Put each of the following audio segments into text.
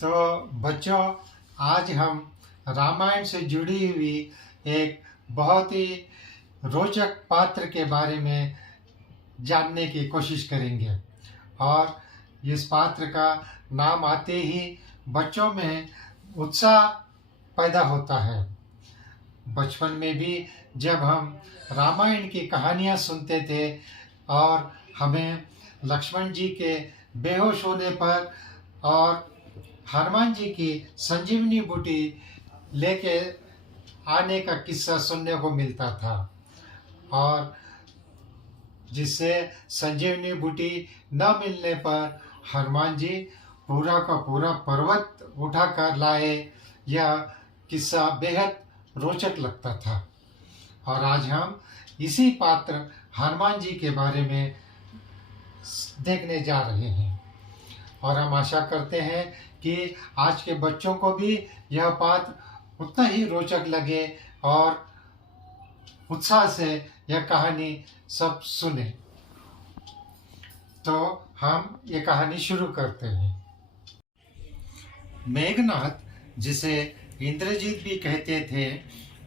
तो बच्चों, आज हम रामायण से जुड़ी हुई एक बहुत ही रोचक पात्र के बारे में जानने की कोशिश करेंगे। और इस पात्र का नाम आते ही बच्चों में उत्साह पैदा होता है। बचपन में भी जब हम रामायण की कहानियाँ सुनते थे और हमें लक्ष्मण जी के बेहोश होने पर और हनुमान जी की संजीवनी बूटी लेके आने का किस्सा सुनने को मिलता था, और जिससे संजीवनी बूटी न मिलने पर हनुमान जी पूरा का पूरा पर्वत उठा कर लाए। यह किस्सा बेहद रोचक लगता था। और आज हम इसी पात्र हनुमान जी के बारे में देखने जा रहे हैं, और हम आशा करते हैं कि आज के बच्चों को भी यह पात्र उतना ही रोचक लगे और उत्साह से यह कहानी सब सुने। तो हम ये कहानी शुरू करते हैं। मेघनाथ, जिसे इंद्रजीत भी कहते थे,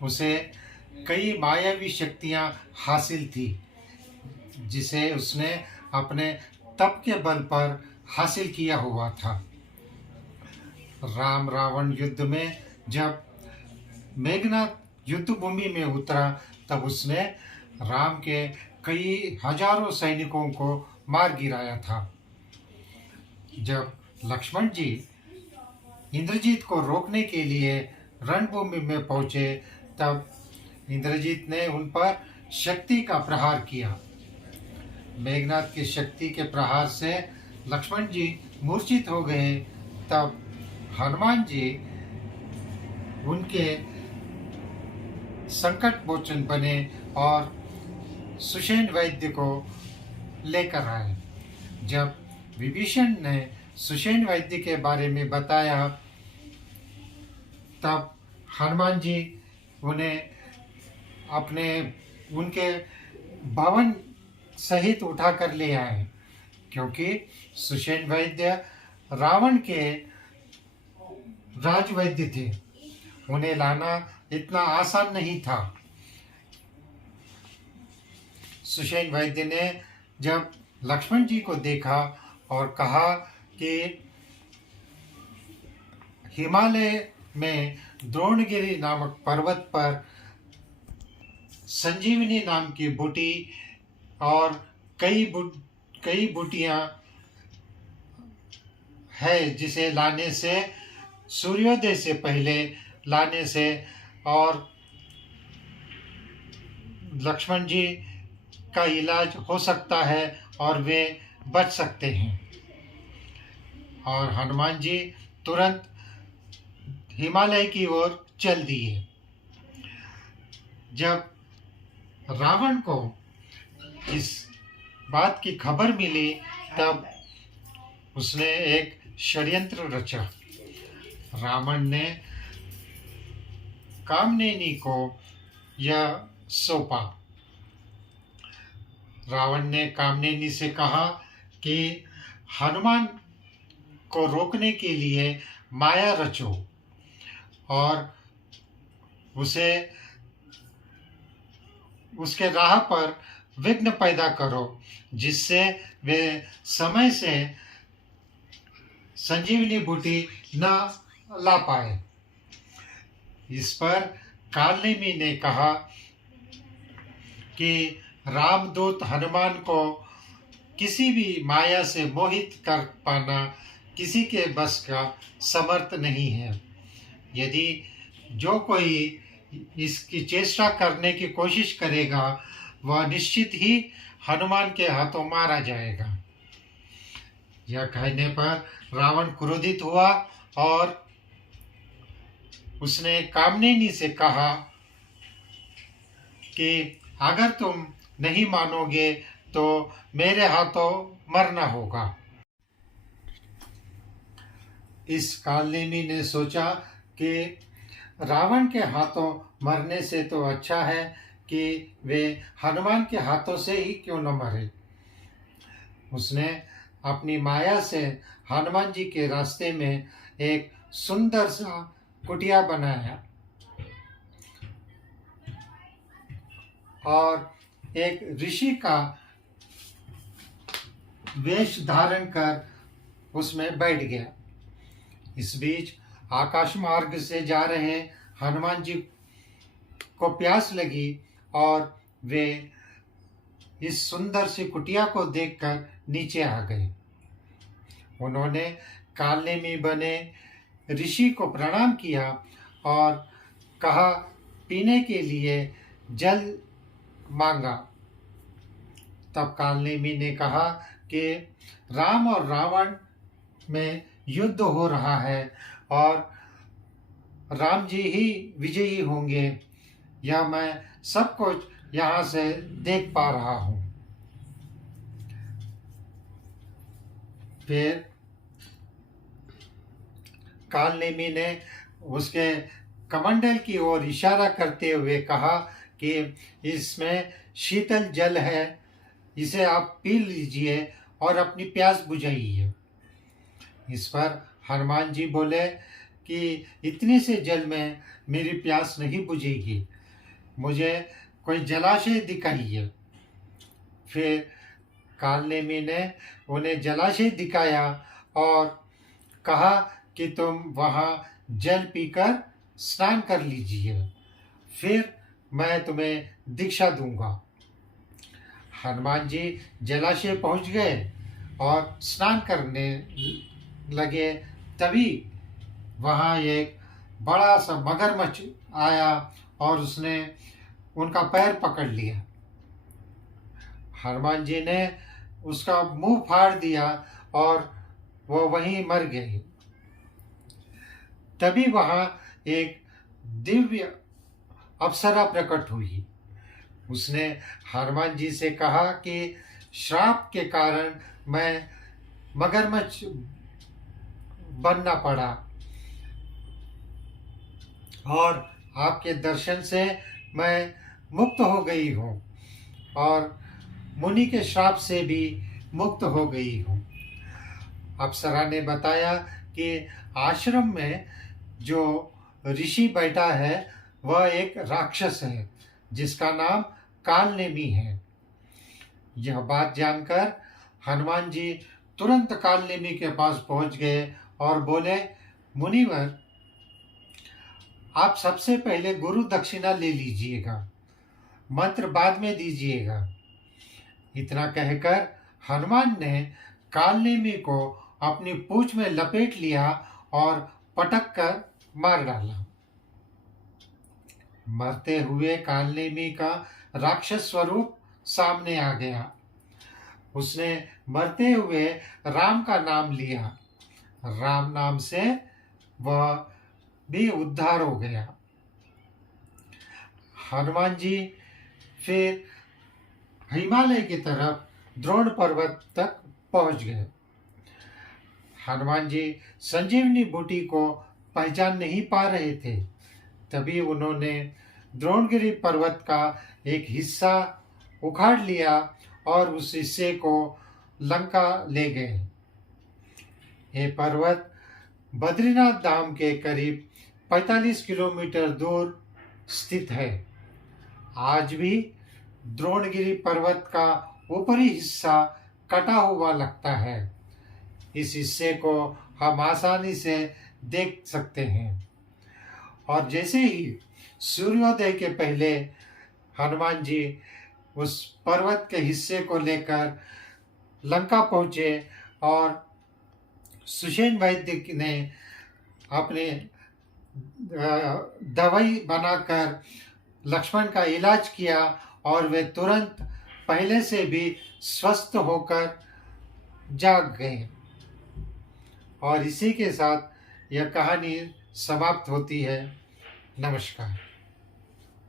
उसे कई मायावी शक्तियां हासिल थी, जिसे उसने अपने तप के बल पर हासिल किया हुआ था। राम रावण युद्ध में जब मेघनाथ युद्ध भूमि में उतरा, तब उसने राम के कई हजारों सैनिकों को मार गिराया था। जब लक्ष्मण जी इंद्रजीत को रोकने के लिए रणभूमि में पहुंचे, तब इंद्रजीत ने उन पर शक्ति का प्रहार किया। मेघनाथ की शक्ति के प्रहार से लक्ष्मण जी मूर्छित हो गए। तब हनुमान जी उनके संकट मोचन बने और सुषेण वैद्य को लेकर आए। जब विभीषण ने सुषेण वैद्य के बारे में बताया, तब हनुमान जी उन्हें उनके भवन सहित उठाकर ले आए, क्योंकि सुषेण वैद्य रावण के राजवैद्य थे। उन्हें लाना इतना आसान नहीं था। सुषेण वैद्य ने जब लक्ष्मण जी को देखा और कहा कि हिमालय में द्रोणगिरी नामक पर्वत पर संजीवनी नाम की बूटी और कई बूटियां है, जिसे लाने से सूर्योदय से पहले लाने से और लक्ष्मण जी का इलाज हो सकता है और वे बच सकते हैं। और हनुमान जी तुरंत हिमालय की ओर चल दिए। जब रावण को इस बात की खबर मिली, तब उसने एक षड्यंत्र रचा। रावण ने कामनेनी को यह सौंपा। रावण ने कामनेनी से कहा कि हनुमान को रोकने के लिए माया रचो और उसे उसके राह पर विघ्न पैदा करो, जिससे वे समय से संजीवनी बूटी न ला पाए। इस पर कालनेमी ने कहा कि रामदूत हनुमान को किसी भी माया से मोहित कर पाना किसी के बस का समर्थ नहीं है। यदि जो कोई इसकी चेष्टा करने की कोशिश करेगा, वह निश्चित ही हनुमान के हाथों मारा जाएगा। यह कहने पर रावण क्रोधित हुआ और उसने कामनेनी से कहा कि अगर तुम नहीं मानोगे तो मेरे हाथों मरना होगा। इस कालनेमी ने सोचा कि रावण के हाथों मरने से तो अच्छा है कि वे हनुमान के हाथों से ही क्यों न मरे। उसने अपनी माया से हनुमान जी के रास्ते में एक सुंदर सा कुटिया बनाया और एक ऋषि का वेश धारण कर उसमें बैठ गया। इस बीच आकाश मार्ग से जा रहे हनुमान जी को प्यास लगी और वे इस सुंदर सी कुटिया को देखकर नीचे आ गए। उन्होंने काले में बने ऋषि को प्रणाम किया और कहा पीने के लिए जल मांगा। तब कालनेमी ने कहा कि राम और रावण में युद्ध हो रहा है और राम जी ही विजयी होंगे, यह मैं सब कुछ यहाँ से देख पा रहा हूँ। फिर कालनेमी ने उसके कमंडल की ओर इशारा करते हुए कहा कि इसमें शीतल जल है, इसे आप पी लीजिए और अपनी प्यास बुझाइए। इस पर हनुमान जी बोले कि इतने से जल में मेरी प्यास नहीं बुझेगी, मुझे कोई जलाशय दिखाइए। फिर कालनेमी ने उन्हें जलाशय दिखाया और कहा कि तुम वहाँ जल पीकर स्नान कर लीजिए, फिर मैं तुम्हें दीक्षा दूंगा। हनुमान जी जलाशय पहुंच गए और स्नान करने लगे। तभी वहाँ एक बड़ा सा मगरमच्छ आया और उसने उनका पैर पकड़ लिया। हनुमान जी ने उसका मुंह फाड़ दिया और वो वहीं मर गए। तभी वहाँ एक दिव्य अप्सरा प्रकट हुई। उसने हनुमान जी से कहा कि श्राप के कारण मैं मगरमच्छ बनना पड़ा और आपके दर्शन से मैं मुक्त हो गई हूँ और मुनि के श्राप से भी मुक्त हो गई हूँ। अप्सरा ने बताया कि आश्रम में जो ऋषि बैठा है वह एक राक्षस है जिसका नाम कालनेमी है। यह बात जानकर हनुमान जी तुरंत कालनेमी के पास पहुंच गए और बोले, मुनिवर, आप सबसे पहले गुरु दक्षिणा ले लीजिएगा, मंत्र बाद में दीजिएगा। इतना कहकर हनुमान ने कालनेमी को अपनी पूंछ में लपेट लिया और पटक कर मार डाला। मरते हुए कालनेमी का राक्षस स्वरूप सामने आ गया। उसने मरते हुए राम का नाम लिया। राम नाम से वह भी उद्धार हो गया। हनुमान जी फिर हिमालय की तरफ द्रोण पर्वत तक पहुंच गए। हनुमान जी संजीवनी बूटी को पहचान नहीं पा रहे थे। तभी उन्होंने द्रोणगिरी पर्वत का एक हिस्सा उखाड़ लिया और उस हिस्से को लंका ले गए। ये पर्वत बद्रीनाथ धाम के करीब 45 किलोमीटर दूर स्थित है। आज भी द्रोणगिरी पर्वत का ऊपरी हिस्सा कटा हुआ लगता है। इस हिस्से को हम आसानी से देख सकते हैं। और जैसे ही सूर्योदय के पहले हनुमान जी उस पर्वत के हिस्से को लेकर लंका पहुँचे और सुषेण वैद्य ने अपने दवाई बनाकर लक्ष्मण का इलाज किया और वे तुरंत पहले से भी स्वस्थ होकर जाग गए। और इसी के साथ यह कहानी समाप्त होती है। नमस्कार।